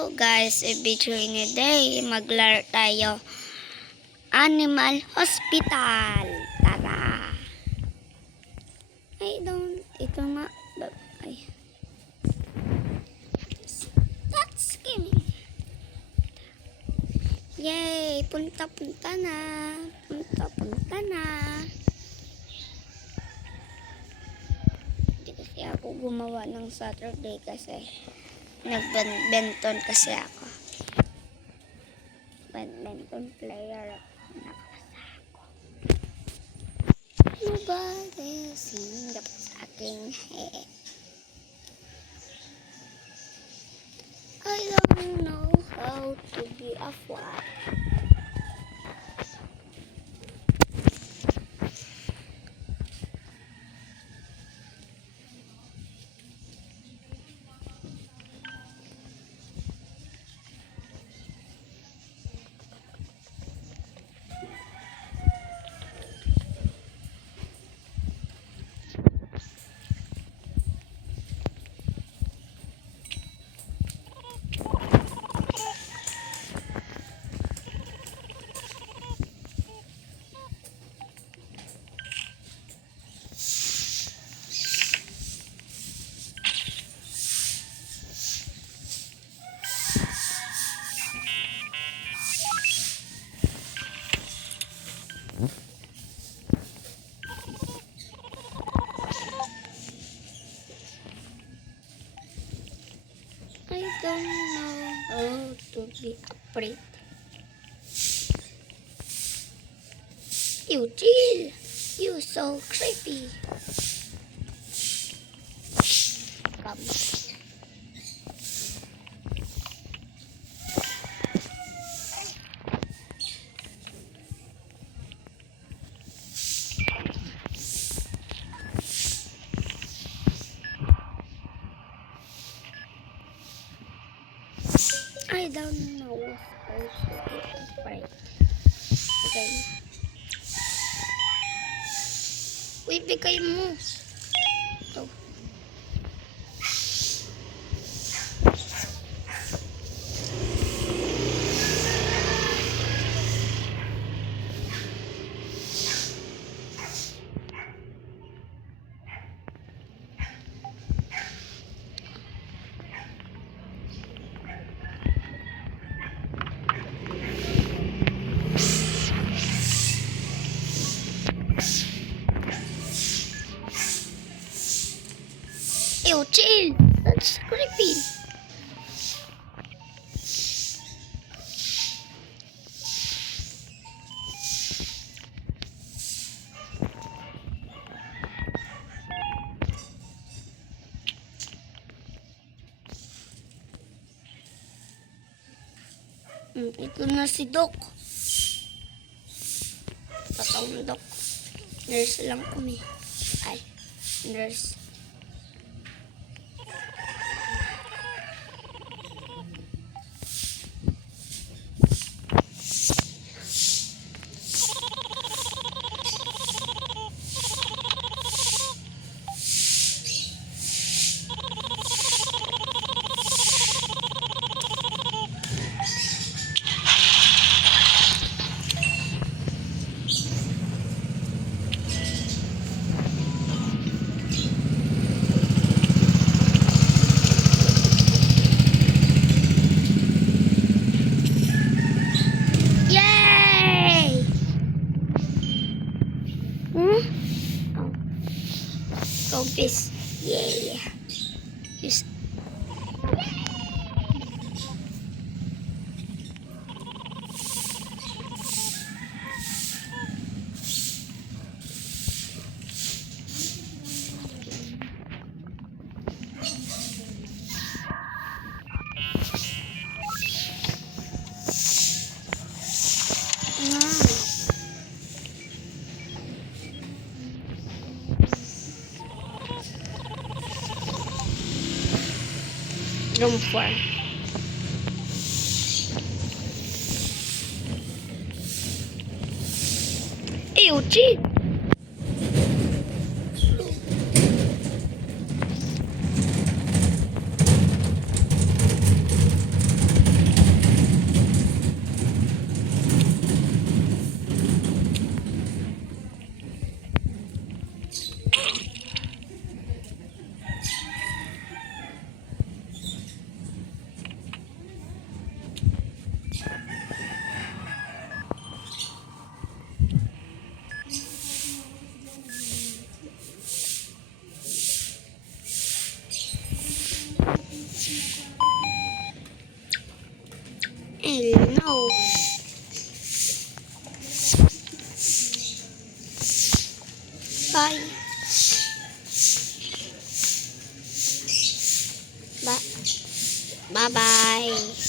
Hello guys, i-video ini day. Maglaro tayo Animal Hospital. Tara. Ito nga. Ay. That's gaming. Yay, punta na. Punta na. Hindi kasi ako gumawa ng Saturday kasi nag-badminton kasi ako. Badminton player ako. Nakasa ako. Nobody singgap sa aking head. I don't know how to be a fly. I don't know how to be afraid. You chill. You so creepy. Come. I don't know how to be afraid. Okay. Uy, bigay mo. Ito. Ew, chill. That's creepy. Ito na si Doc. Tatawag Doc. Nurse lang kami. Ay, nurse. Go fish. Yeah. Just room 4. Ew, chill. Bye. Bye-bye.